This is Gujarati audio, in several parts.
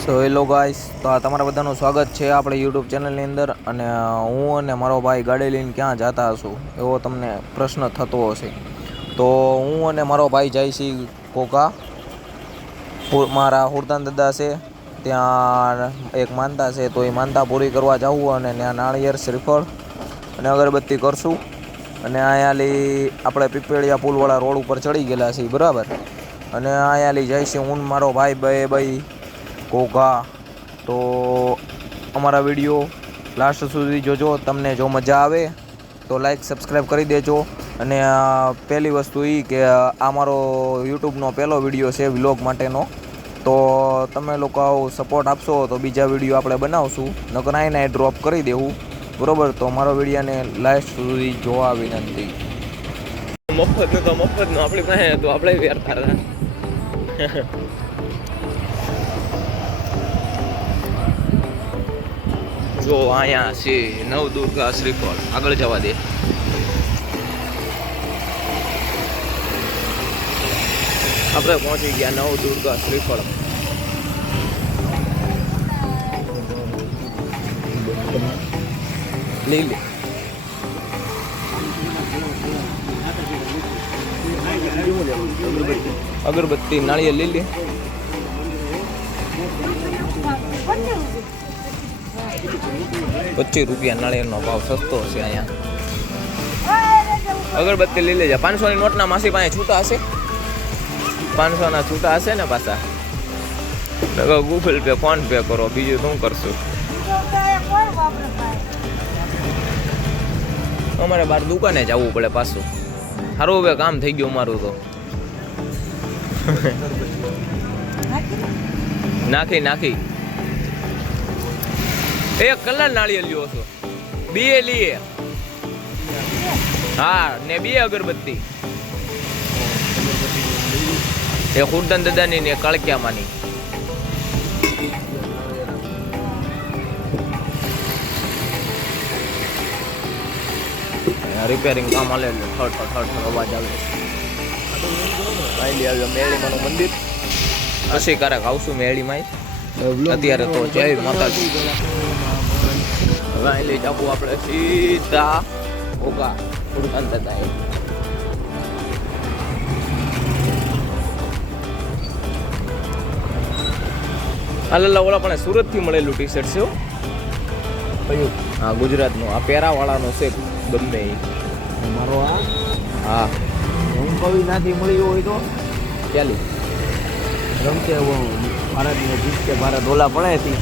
સો હેલો ગાઈસ તો આ તમારા બધાનું સ્વાગત છે આપણે યુટ્યુબ ચેનલની અંદર અને હું અને મારો ભાઈ ગાડી લઈને ક્યાં જતા હશું, એવો તમને પ્રશ્ન થતો હશે. તો હું અને મારો ભાઈ જાય છે કોકા. મારા હુરદાન દાદા છે, ત્યાં એક માનતા છે, તો એ માનતા પૂરી કરવા જવું અને ત્યાં નાળિયેર શ્રીફળ અને અગરબત્તી કરશું. અને અહીંયાલી આપણે પીપળિયા પુલવાળા રોડ ઉપર ચડી ગયેલા છીએ, બરાબર? અને અહીંયાલી જાય છે, હું મારો ભાઈ બે ભાઈ ઘોઘા તો અમારા વીડિયો લાસ્ટ સુધી જોજો, તમને જો મજા આવે, તો લાઈક સબસ્ક્રાઈબ કરી દેજો. અને પહેલી વસ્તુ એ કે આ મારો યુટ્યુબનો પહેલો વીડિયો છે વ્લોગ માટેનો. તો તમે લોકો આવો સપોર્ટ આપશો, તો બીજા વીડિયો આપણે બનાવશું. નકર આઈને ડ્રોપ કરી દેવું. બરોબર? તો મારો વિડીયોને લાસ્ટ સુધી જોવા વિનંતી. મફતનું તો મફત આપણી પાસે, તો આપણે વેરતા જો અહીંયા છે નવદુર્ગા શ્રીફળ. આગળ જવા દે. આપણે પહોંચી ગયા નવદુર્ગા શ્રીફળ. લીલી અગરબત્તી, નાળિયેર લીલી. પચીસ રૂપિયા નાળિયેરનો ભાવ સસ્તો છે અહીંયા. અગરબત્તી લઈ લેજા. પાંચસોની નોટના માસી પાસે છૂટા હશે. પાંચસોના છૂટા હશે ને પાછા. ગૂગલ પે ફોન પે કરો બીજું શું કરશું? અમારે બાર દુકાને જવું પડે પાછું. સારું હવે કામ થઈ ગયું મારું તો. નાખી નાખી. એક કલર નાળિયેર લ્યો છો. બે લીએ. હા ને બે અગરબત્તી. એ ખુરદન દાદાની ને કળક્યામાંની. રિપેરિંગ કામ હાલે એટલે થર્ડ થડ થડ થડ અવાજ આવે. આઈ આવ્યો મેળીમાનું મંદિર. પછી ક્યારેક આવશું મેળીમાં. અત્યારે તો જય માતાજી. હવે અહીં લઈ જાવું આપણે સીધા. ઓગા ખુરદાન દાદા એ અલ્લા ઓલા પણ સુરતથી મળેલું ટી શર્ટ છે હો. કયું? હા ગુજરાતનું. આ પેરાવાળાનો છે ગમે એ મારો આ? હા. હું કવિ નાથી મળ્યો હોય તો? ચાલી. રમતે ભારતને જીતતે ભારત ઓલા પડે હતી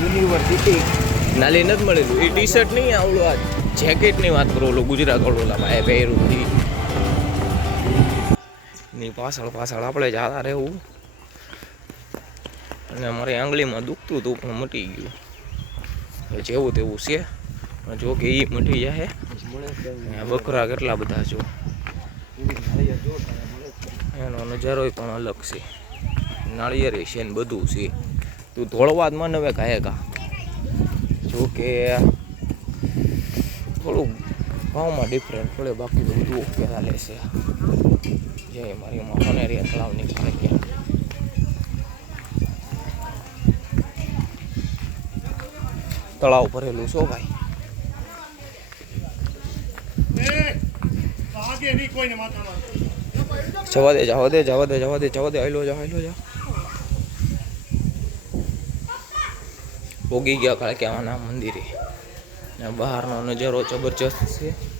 યુનિવર્સિટી નાલી નથી મળેલું. એ ટી શર્ટ નહીં આવડું આ જેકેટની વાત કરો, ઓલું ગુજરાત ઓલા ભાઈ પહેર્યું હતી ની પાછળ પાછળ આપણે જાતા રહેવું. અને અમારી આંગળીમાં દુખતું હતું, પણ મટી ગયું. જેવું તેવું છે. જો કે એ મટી જાય બકરા કેટલા બધા જો એનો નજારો પણ અલગ છે. નાળિયેર છે ને બધું છે. તું ધોળવા જ મને હવે કહે કા. જો કે થોડું ભાવમાં ડિફરન્ટ પડે, બાકી બધું ઓકે ચાલે છે. જય મારી અનેરિયા તળાવની કાંકિયા તળાવ ભરેલું છો ભાઈ. જવા દે જવા દે જવા દે જવા દે જવા દે, આયલો જા આયલો જા. પોગી ગયા કાળક્યાવાના મંદિરે. ને બહારનો નજારો જબરજસ્ત છે.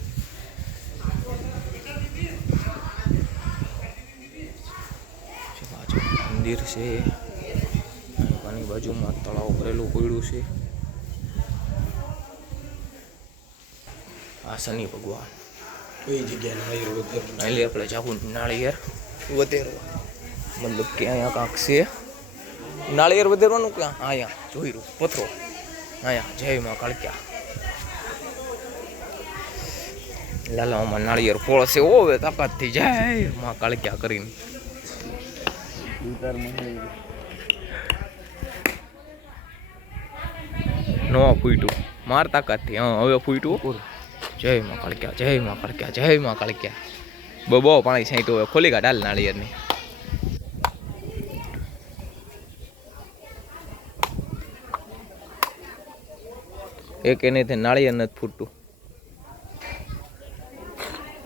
મંદિર છે. આની પાણી બાજુમાં તળાવ ભરેલું પડ્યું છે. આ શનિ ભગવાન. કઈ જગ્યાએ આપણે જાવું નાળિયેર. વધેરવા મતલબ કે અહીંયા કાંક છે. નાળિયેર વધારવાનું ક્યાં અહીંયા જોઈ રહ્યું પથરો. અહીંયા જય માં કાળક્યા. લાલામાં નાળિયેર ફોળ છે ઓ હવે તાકાતથી જય માં કળક્યા કરીને. નો ફૂટ્યું માર તાકાતથી હા હવે ફૂટ્યું જય માં કળક્યા જય માં કાળક્યા જય માં કાળક્યા. બહુ પાણી છાંટ્યું હવે ખોલી કાઢ હાલ નાળિયેરની. એક એનેથી નાળિયેર નથી ફૂટતું.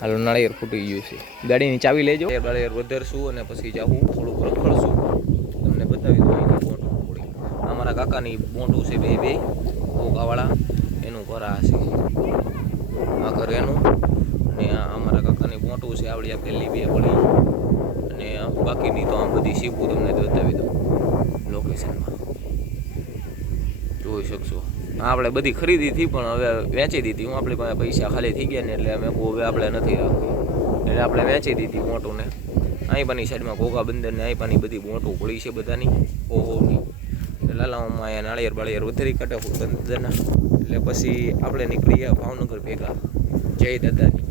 હાલો, નાળિયેર ફૂટી ગયું છે. ગાડીની ચાવી લેજો. નાળિયેર વધારશું અને પછી જાવું થોડુંક રખડશું. તમને બતાવી દઉં એની મોટું થોડી. અમારા કાકાની મોટું છે બે બે ભોગાવાળા એનું ઘર આ છે. આ ઘર એનું. ને આ અમારા કાકાની મોટું છે, આવડી આ પહેલી બે પડી અને બાકીની તો આમ બધી સીપું તમને બતાવી દઉં. લોકેશનમાં જોઈ શકશો. આપણે બધી ખરીદી હતી, પણ હવે વેચી દીધી. હું આપણી પાસે પૈસા ખાલી થઈ ગયા ને એટલે અમે હવે આપણે નથી રાખવી. એટલે આપણે વેચી દીધી મોટું ને અહીં પાની સાઈડમાં ઘોઘા બંદર ને અહીં પાની બધી મોટું પડી છે બધાની. ઓહોની એટલે લાલામાં અહીંયા નાળિયેર બાળિયેર વધારી કાઢે બંદરના. એટલે પછી આપણે નીકળીએ ભાવનગર ભેગા. જય દાદાની